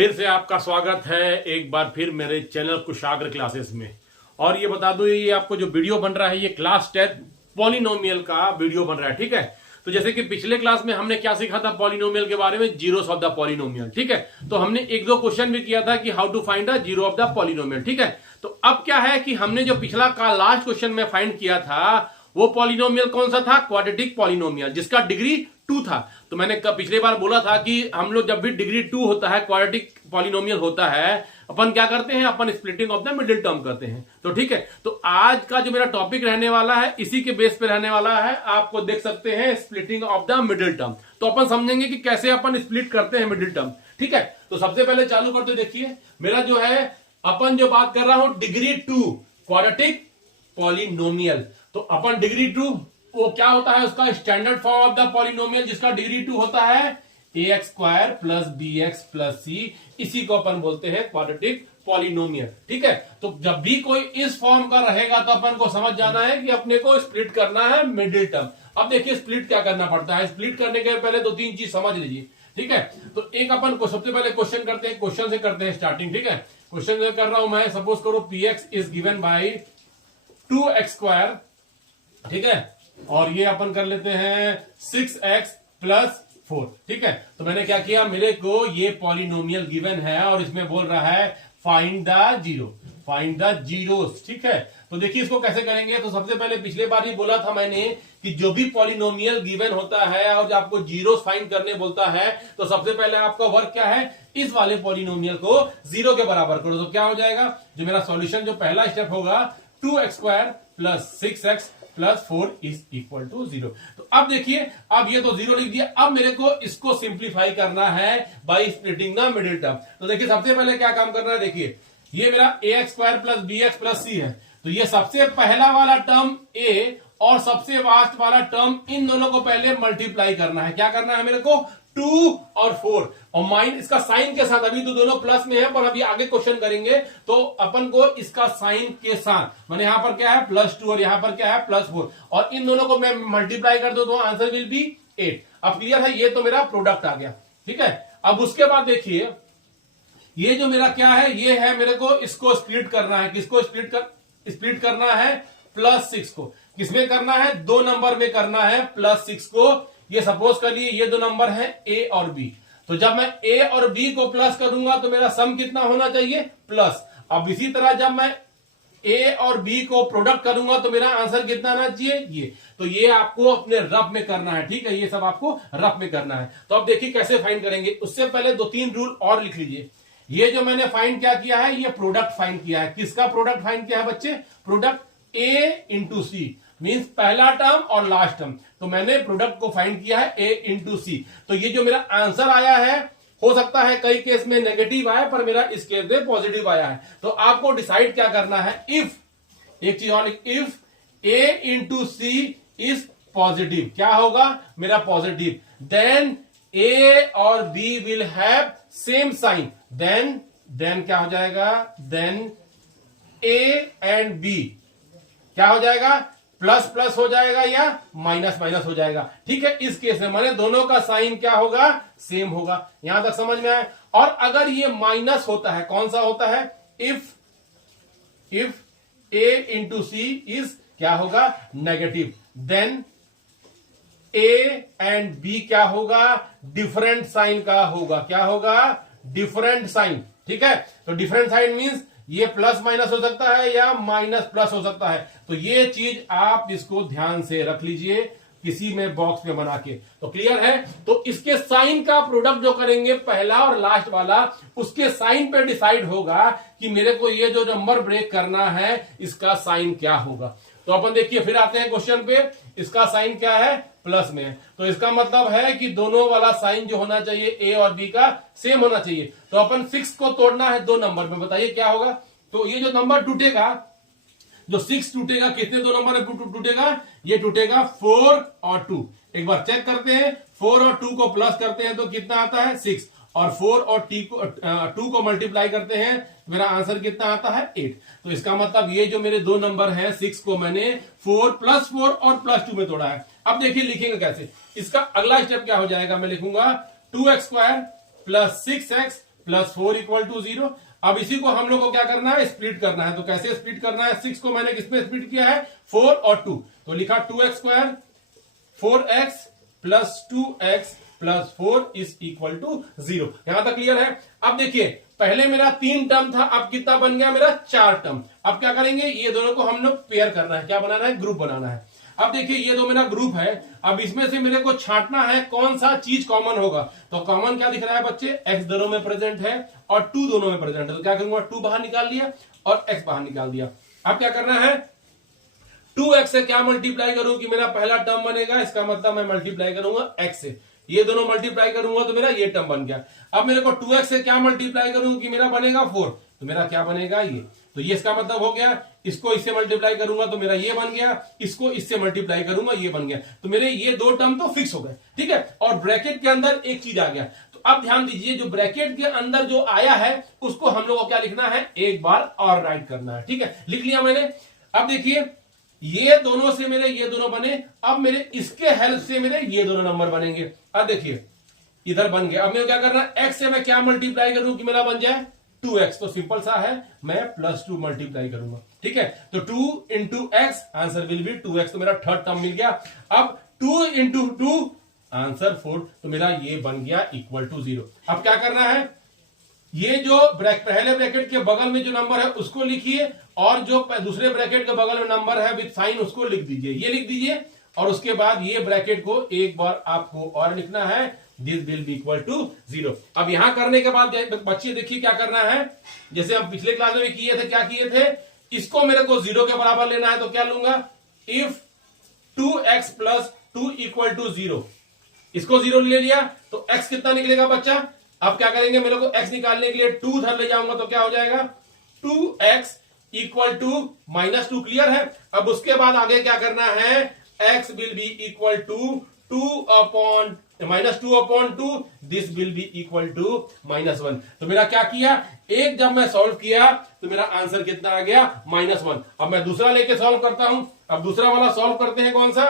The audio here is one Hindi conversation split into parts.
फिर से आपका स्वागत है एक बार फिर मेरे चैनल कुशाग्र क्लासेस में। और ये बता दूं, ये आपको जो वीडियो बन रहा है ये क्लास 10 पॉलिनोमियल का वीडियो बन रहा है। ठीक है, तो जैसे कि पिछले क्लास में हमने क्या सीखा था पॉलिनोमियल के बारे में, जीरोस ऑफ द पॉलिनोमियल। ठीक है, तो हमने एक दो क्वेश्चन भी किया था कि how to find the zero of the polynomial. ठीक है, तो अब क्या है कि हमने जो पिछला का लास्ट क्वेश्चन में फाइंड किया था वो पॉलिनोमियल कौन सा था, क्वाड्रेटिक पॉलिनोमियल, जिसका डिग्री 2 था। तो मैंने पिछले बार बोला था कि हम लोग जब भी डिग्री 2 होता है, क्वाड्रेटिक पॉलिनोमियल होता है, अपन क्या करते हैं, अपन splitting of the middle term करते हैं। तो ठीक है, तो आज का जो मेरा टॉपिक रहने वाला है इसी के बेस पे रहने वाला है। आपको देख सकते हैं splitting of the middle term. तो अपन समझेंगे कि कैसे अपन स्प्लिट करते हैं मिडिल टर्म। ठीक है, तो सबसे पहले चालू करते देखिए, मेरा जो है अपन जो बात कर रहा हूं डिग्री 2 क्वाड्रेटिक पॉलिनोमियल। तो अपन डिग्री 2 वो क्या होता है, उसका standard form of the polynomial जिसका डिग्री 2 होता है ax² plus bx plus c, इसी को अपन बोलते हैं क्वाड्रेटिक पॉलिनोमियल। ठीक है, तो जब भी कोई इस फॉर्म का रहेगा तो अपन को समझ जाना है कि अपने को स्प्लिट करना है मिडिल टर्म। अब देखिए स्प्लिट क्या करना पड़ता है, स्प्लिट करने के पहले दो तीन चीज समझ लीजिए। ठीक है, तो एक अपन को सबसे पहले क्वेश्चन करते हैं, क्वेश्चन से करते हैं स्टार्टिंग। ठीक है, क्वेश्चन कर रहा हूं मैं, सपोज करो px is given by 2x²। ठीक है, और ये अपन कर लेते हैं 6x प्लस 4। ठीक है, तो मैंने क्या किया, मेरे को ये पॉलिनोमियल गिवन है और इसमें बोल रहा है find the zero, find the zeros. ठीक है, तो देखिए इसको कैसे करेंगे। तो सबसे पहले पिछले बार ही बोला था मैंने कि जो भी पॉलिनोमियल गिवन होता है और जब आपको जीरोस फाइंड करने बोलता है तो सबसे पहले आपका वर्क क्या है, इस वाले पॉलिनोमियल को 0 के बराबर करो। तो क्या हो जाएगा, जो मेरा सॉल्यूशन जो पहला स्टेप होगा 2x² plus 6x plus 4 is equal to 0। तो अब देखिए, अब ये तो 0 लिख दिया, अब मेरे को इसको सिंप्लीफाई करना है by splitting the middle term. तो देखिए सबसे पहले क्या काम करना है, देखिए ये मेरा ax² plus bx plus c है। तो ये सबसे पहला वाला टर्म a और सबसे लास्ट वाला टर्म, इन दोनों को पहले मल्टीप्लाई करना है। क्या करना है मेरे को, 2 और 4 और माइन इसका साइन के साथ, अभी तो दोनों प्लस में है पर अभी आगे क्वेश्चन करेंगे तो अपन को इसका साइन के साथ, मैंने यहां पर क्या है +2 और यहां पर क्या है +4, और इन दोनों को मैं मल्टीप्लाई कर दो तो आंसर विल बी 8। अब क्लियर है, ये तो मेरा प्रोडक्ट आ गया। ठीक है, अब उसके बाद देखिए ये जो मेरा क्या है, ये है मेरे को इसको स्प्लिट करना है। किसको स्प्लिट करना है, +6 को। किसमें करना है, 2 नंबर में करना है +6 को। ये सपोज करिए ये 2 नंबर है a और b। तो जब मैं a और b को प्लस करूंगा तो मेरा सम कितना होना चाहिए, प्लस। अब इसी तरह जब मैं a और b को प्रोडक्ट करूंगा तो मेरा आंसर कितना आना चाहिए, ये। तो ये आपको अपने रफ में करना है। ठीक है, ये सब आपको रफ में करना है। तो अब देखिए कैसे फाइंड करेंगे, उससे पहले 2-3 रूल और लिख लीजिए। ये जो मैंने फाइंड क्या किया है, ये प्रोडक्ट फाइंड किया है। किसका प्रोडक्ट फाइंड किया है बच्चे, product a into c, means पहला टर्म और लास्ट टर्म। तो मैंने प्रोडक्ट को फाइंड किया है a इंटू सी। तो ये जो मेरा आंसर आया है, हो सकता है कई केस में नेगेटिव आए पर मेरा इस केस में पॉजिटिव आया है। तो आपको डिसाइड क्या करना है, इफ, एक चीज और, if a into c is positive, क्या होगा मेरा पॉजिटिव, देन a और b will have same sign. Then क्या हो जाएगा, देन a एंड b क्या हो जाएगा, प्लस प्लस हो जाएगा या माइनस माइनस हो जाएगा। ठीक है, इस केस में माने दोनों का साइन क्या होगा, सेम होगा। यहां तक समझ में आए। और अगर ये माइनस होता है, कौन सा होता है, if a into c is क्या होगा, negative, then a and b क्या होगा, डिफरेंट साइन का होगा। क्या होगा, डिफरेंट साइन। ठीक है, तो डिफरेंट साइन मीन्स ये प्लस माइनस हो सकता है या माइनस प्लस हो सकता है। तो ये चीज आप इसको ध्यान से रख लीजिए किसी में बॉक्स में बना के। तो क्लियर है, तो इसके साइन का प्रोडक्ट जो करेंगे पहला और लास्ट वाला, उसके साइन पे डिसाइड होगा कि मेरे को ये जो नंबर ब्रेक करना है इसका साइन क्या होगा। तो अपन देखिए फिर आते हैं क्वेश्चन पे, इसका साइन क्या है, प्लस में है। तो इसका मतलब है कि दोनों वाला साइन जो होना चाहिए a और b का सेम होना चाहिए। तो अपन 6 को तोड़ना है 2 नंबर में, बताइए क्या होगा। तो ये जो नंबर टूटेगा, जो 6 टूटेगा, कितने 2 नंबर में टूटेगा, ये टूटेगा 4 और 2। एक बार चेक करते हैं, 4 और 2 को प्लस करते हैं तो कितना आता है 6, और 4 और 2 को मल्टीप्लाई करते हैं, मेरा आंसर कितना आता है 8। तो इसका मतलब ये जो मेरे 2 नंबर हैं, 6 को मैंने 4 प्लस 4 और प्लस 2 में तोड़ा है। अब देखिए लिखेंगे कैसे, इसका अगला स्टेप क्या हो जाएगा, मैं लिखूंगा 2x² plus 6x plus 4 equal to 0। अब इसी को हम लोग को क्या करना है, स्प्लिट करना है। तो कैसे स्प्लिट करना है, 6 को मैंने किसमें स्प्लिट किया है, 4 और 2, तो लिखा 2x square 4x plus 2x plus 4 is equal to 0। यहां तक क्लियर है। अब देखिए पहले मेरा 3 टर्म था, अब कितना बन गया मेरा 4 टर्म। अब क्या करेंगे, ये दोनों को हम लोग पेयर करना है, क्या बनाना है, ग्रुप बनाना है। अब देखिए ये जो मेरा ग्रुप है, अब इसमें से मेरे को छांटना है कौन सा चीज कॉमन होगा। तो कॉमन क्या दिख रहा है बच्चे, x दोनों में प्रेजेंट है और 2 दोनों में प्रेजेंट है। तो क्या करूंगा, 2 बाहर निकाल लिया और x बाहर निकाल दिया। अब क्या करना है, 2x से क्या मल्टीप्लाई करूं कि मेरा पहला टर्म बनेगा, इसका मतलब मैं मल्टीप्लाई करूंगा x से, ये दोनों मल्टीप्लाई करूंगा तो मेरा ये टर्म बन गया। अब मेरे को 2x से क्या मल्टीप्लाई करूं कि मेरा बनेगा 4, तो मेरा क्या बनेगा ये, तो ये इसका मतलब हो गया। इसको इससे मल्टीप्लाई करूंगा तो मेरा ये बन गया, इसको इससे मल्टीप्लाई करूंगा ये बन गया। तो मेरे ये 2 टर्म तो फिक्स हो गए, ठीक है। और ब्रैकेट के अंदर एक चीज आ गया, तो अब ध्यान दीजिए जो ब्रैकेट के अंदर जो आया है उसको हम लोग को क्या लिखना है, एक बार और राइट करना है, ठीक है। लिख लिया मैंने। अब देखिए ये दोनों से मेरे ये दोनों बने, अब मेरे इसके हेल्प से मेरे ये दोनों नंबर बनेंगे। अब देखिए इधर बन गया। अब मेरे क्या करना है, x से मैं क्या मल्टीप्लाई करूं कि मेरा बन जाए 2x, तो सिंपल सा है, मैं प्लस 2 मल्टीप्लाई करूंगा, ठीक है। तो 2 into x answer will B 2x, तो मेरा थर्ड टर्म मिल गया। अब 2 इंटू 2 आंसर 4, तो मेरा ये बन गया इक्वल टू 0। अब क्या करना है, ये जो पहले ब्रैकेट के बगल में जो नंबर है उसको लिखिए और जो दूसरे ब्रैकेट के बगल में नंबर है विद साइन उसको लिख दीजिए, ये लिख दीजिए। और उसके बाद ये ब्रैकेट को एक बार आपको और लिखना है, this will be equal to 0। अब यहां करने के बाद बच्चे देखिए क्या करना है, जैसे हम पिछले क्लास में भी किए थे, क्या किए थे, इसको मेरे को 0 के बराबर लेना है। तो क्या लूंगा, if 2x plus 2 equal to 0, इसको 0 ले लिया तो x कितना निकलेगा बच्चा। अब क्या करेंगे, मेरे को x निकालने के लिए 2 उधर ले जाऊंगा तो क्या हो जाएगा, 2x इक्वल टू -2, क्लियर है। अब उसके बाद आगे क्या करना है, x will be equal to -2 upon 2, this will be equal to -1। तो मेरा क्या किया, एक जब मैं सॉल्व किया तो मेरा आंसर कितना आ गया, -1। अब मैं दूसरा लेके सॉल्व करता हूं। अब दूसरा वाला सॉल्व करते हैं, कौन सा,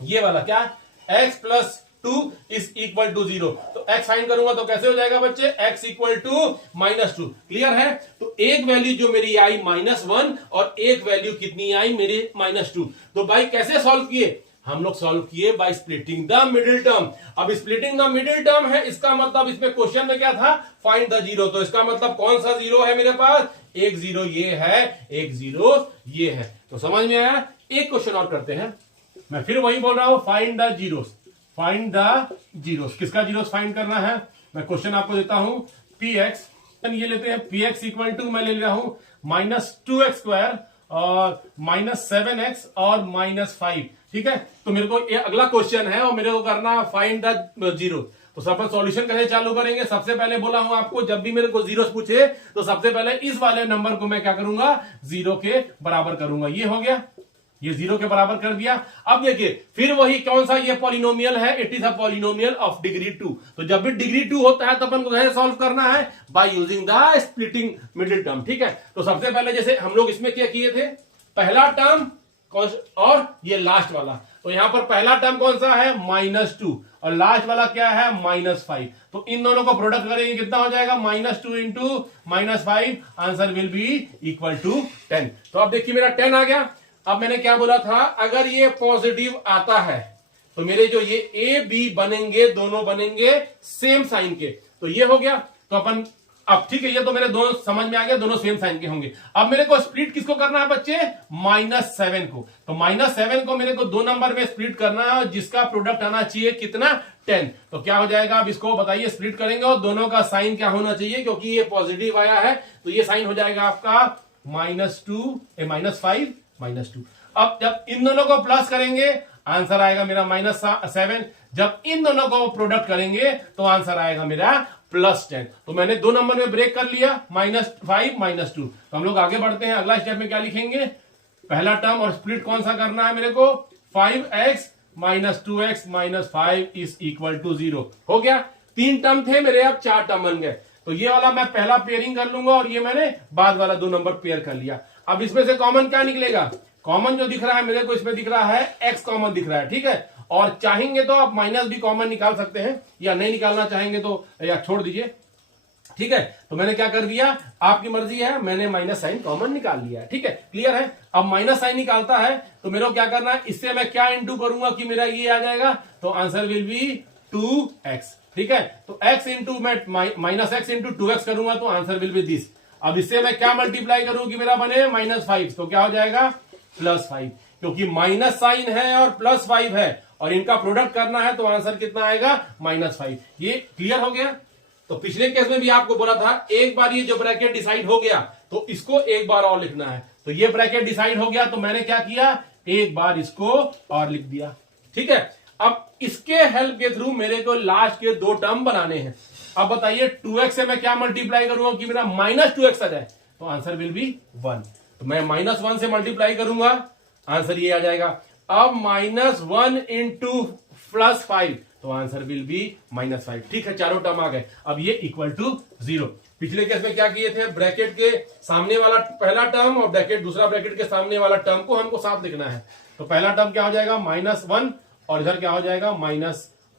ये वाला, क्या, x plus 2 is equal to 0। तो x फाइंड करूंगा तो कैसे हो जाएगा बच्चे, x इक्वल टू -2, क्लियर है। तो एक वैल्यू जो मेरी आई -1 और एक वैल्यू कितनी आई मेरी -2। तो भाई कैसे सॉल्व किए, हम लोग सॉल्व किए by splitting the middle term. अब स्प्लिटिंग द मिडिल टर्म है, इसका मतलब इसमें क्वेश्चन में क्या था, फाइंड द 0। तो इसका मतलब कौन सा 0 है मेरे पास, एक 0 ये है, एक 0 ये है। तो समझ में आया। एक क्वेश्चन और करते हैं, मैं फिर वही बोल रहा हूं, find the zeros, find the zeros. किसका जीरोस फाइंड करना है, मैं क्वेश्चन आपको देता हूं, px, ये लेते हैं px इक्वल टू, मैं ले रहा हूं -2x स्क्वायर और -7x और -5, ठीक है। तो मेरे को ये अगला क्वेश्चन है और मेरे को करना फाइंड द जीरो। तो सब सॉल्यूशन कैसे चालू करेंगे, सबसे पहले बोला हूं आपको, जब भी मेरे को जीरोस पूछे तो सबसे पहले इस वाले नंबर को मैं क्या करूंगा, 0 के बराबर करूंगा। ये हो गया, ये 0 के बराबर कर दिया। अब देखिए फिर वही कौन सा, ये पॉलिनोमियल है, it is a polynomial of degree 2। तो जब भी डिग्री 2 होता है तो अपन को कैसे सॉल्व करना है, by using the splitting middle term, ठीक है। तो सबसे पहले जैसे हम लोग इसमें क्या किए थे, पहला टर्म और ये लास्ट वाला, तो यहां पर पहला टर्म कौन सा है, -2 और लास्ट वाला क्या है, -5। तो इन दोनों को प्रोडक्ट करेंगे, कितना हो जाएगा, -2 into -5, answer will be equal to 10। तो अब देखिए मेरा 10 आ गया। अब मैंने क्या बोला था, अगर ये पॉजिटिव आता है तो मेरे जो ये ए बी बनेंगे, दोनों बनेंगे सेम साइन के। तो ये हो गया। तो अपन अब ठीक है, ये तो मेरे दोनों समझ में आ गया, दोनों सेम साइन के होंगे। अब मेरे को स्प्लिट किसको करना है बच्चे, -7 को। तो -7 को मेरे को 2 नंबर में स्प्लिट करना है, जिसका प्रोडक्ट आना चाहिए कितना, 10। तो क्या हो जाएगा, अब इसको बताइए, स्प्लिट करेंगे और दोनों का साइन क्या होना चाहिए, क्योंकि ये पॉजिटिव आया है तो ये साइन हो जाएगा आपका -5 -2। अब जब इन दोनों को प्लस करेंगे आंसर आएगा मेरा -7। जब इन दोनों को प्रोडक्ट करेंगे तो आंसर आएगा मेरा +10। तो मैंने 2 नंबर में ब्रेक कर लिया, -5 -2। तो हम लोग आगे बढ़ते हैं, अगला स्टेप में क्या लिखेंगे, पहला टर्म और स्प्लिट कौन सा करना है मेरे को, 5x -2x -5 is equal to 0। हो गया, 3 टर्म थे मेरे, अब 4 टर्म बन गए। तो ये वाला मैं पहला पेयरिंग कर लूंगा और ये मैंने बाद वाला 2 नंबर पेयर कर लिया। अब इसमें से कॉमन क्या निकलेगा, कॉमन जो दिख रहा है मेरे को इसमें दिख रहा है x कॉमन दिख रहा है, ठीक है। और चाहेंगे तो आप माइनस भी कॉमन निकाल सकते हैं, या नहीं निकालना चाहेंगे तो या छोड़ दीजिए। ठीक है, तो मैंने क्या कर दिया, आपकी मर्जी है, मैंने माइनस साइन कॉमन निकाल लिया है। ठीक है, क्लियर है। अब माइनस साइन निकालता है तो मेरे को क्या करना है, इससे मैं क्या इंटू करूंगा कि मेरा ये आ जाएगा, तो आंसर विल बी 2x। ठीक है, तो x इंटू मैं माइनस एक्स इंटू 2x करूंगा तो आंसर विल बी दिस। अब इससे मैं क्या मल्टीप्लाई करूं कि मेरा बने -5, तो क्या हो जाएगा +5, क्योंकि माइनस साइन है और +5 है और इनका प्रोडक्ट करना है तो आंसर कितना आएगा -5। ये क्लियर हो गया। तो पिछले केस में भी आपको बोला था एक बार ये जो ब्रैकेट डिसाइड हो गया तो इसको एक बार और लिखना है, तो ये ब्रैकेट डिसाइड हो गया तो मैंने क्या किया, एक बार इसको और लिख दिया। ठीक है, अब इसके हेल्प के थ्रू मेरे को लास्ट के 2 टर्म बनाने हैं। अब बताइए 2x से मैं क्या मल्टीप्लाई करूंगा कि मेरा -2x आ जाए, तो आंसर विल बी 1। तो मैं -1 से मल्टीप्लाई करूंगा, आंसर ये आ जाएगा। अब -1 इंटू +5 तो आंसर विल बी -5। ठीक है, चारों टर्म आ गए। अब ये इक्वल टू 0। पिछले केस में क्या किए थे, ब्रैकेट के सामने वाला पहला टर्म और ब्रैकेट दूसरा ब्रैकेट के सामने वाला टर्म को हमको साफ लिखना है। तो पहला टर्म क्या हो जाएगा -1 और इधर क्या हो जाएगा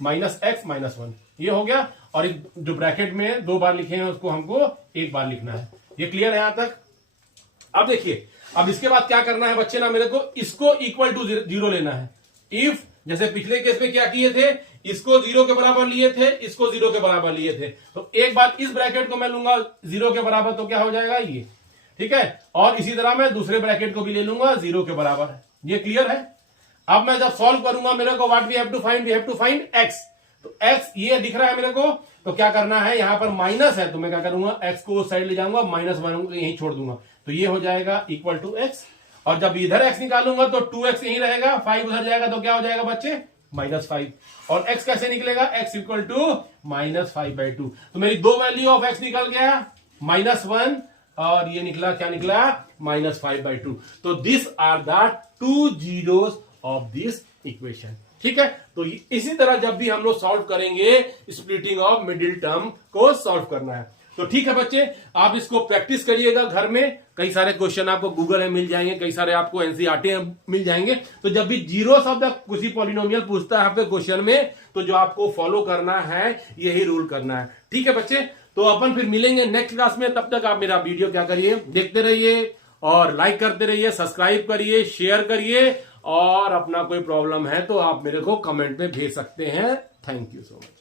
-x-1, ये हो गया। और जो ब्रैकेट में 2 बार लिखे हैं उसको हमको एक बार लिखना है। ये क्लियर है यहां तक। अब देखिए, अब इसके बाद क्या करना है बच्चे ना, मेरे को इसको इक्वल टू 0 लेना है। इफ जैसे पिछले केस में क्या किए थे, इसको 0 के बराबर लिए थे, इसको 0 के बराबर लिए थे, तो एक बार इस ब्रैकेट को मैं लूंगा 0 के बराबर तो क्या हो जाएगा ये। ठीक है, और इसी तरह मैं दूसरे ब्रैकेट को भी ले लूंगा 0 के बराबर। ये क्लियर है। अब मैं जब सॉल्व करूंगा मेरे को what we have to find x। तो x ये दिख रहा है मेरे को, तो क्या करना है, यहां पर माइनस है तो मैं क्या करूंगा, x को उस साइड ले जाऊंगा, -1 यहीं छोड़ दूंगा, तो ये हो जाएगा इक्वल टू x। और जब इधर x निकालूंगा तो 2x यहीं रहेगा, 5 उधर जाएगा तो क्या हो जाएगा बच्चे -5। और x कैसे निकलेगा, x इक्वल टू -5/2। तो मेरी 2 वैल्यू ऑफ x निकल गया, -1 और ये निकला, क्या निकला, -5/2। तो this are the 2 zeros of this equation. ठीक है, तो इसी तरह जब भी हम लोग सॉल्व करेंगे स्प्लिटिंग ऑफ मिडिल टर्म को सॉल्व करना है। तो ठीक है बच्चे, आप इसको प्रैक्टिस करिएगा घर में। कई सारे क्वेश्चन आपको गूगल में मिल जाएंगे, कई सारे आपको एनसीईआरटी में मिल जाएंगे। तो जब भी जीरोस ऑफ द किसी पॉलिनोमियल पूछता है आपके क्वेश्चन में, तो जो आपको फॉलो करना है यही रूल करना है। ठीक है बच्चे, तो अपन फिर मिलेंगे नेक्स्ट क्लास में। तब तक आप मेरा वीडियो क्या करिए, देखते रहिए और लाइक करते रहिए, सब्सक्राइब करिए, शेयर करिए, और अपना कोई प्रॉब्लम है तो आप मेरे को कमेंट में भेज सकते हैं। Thank you so much.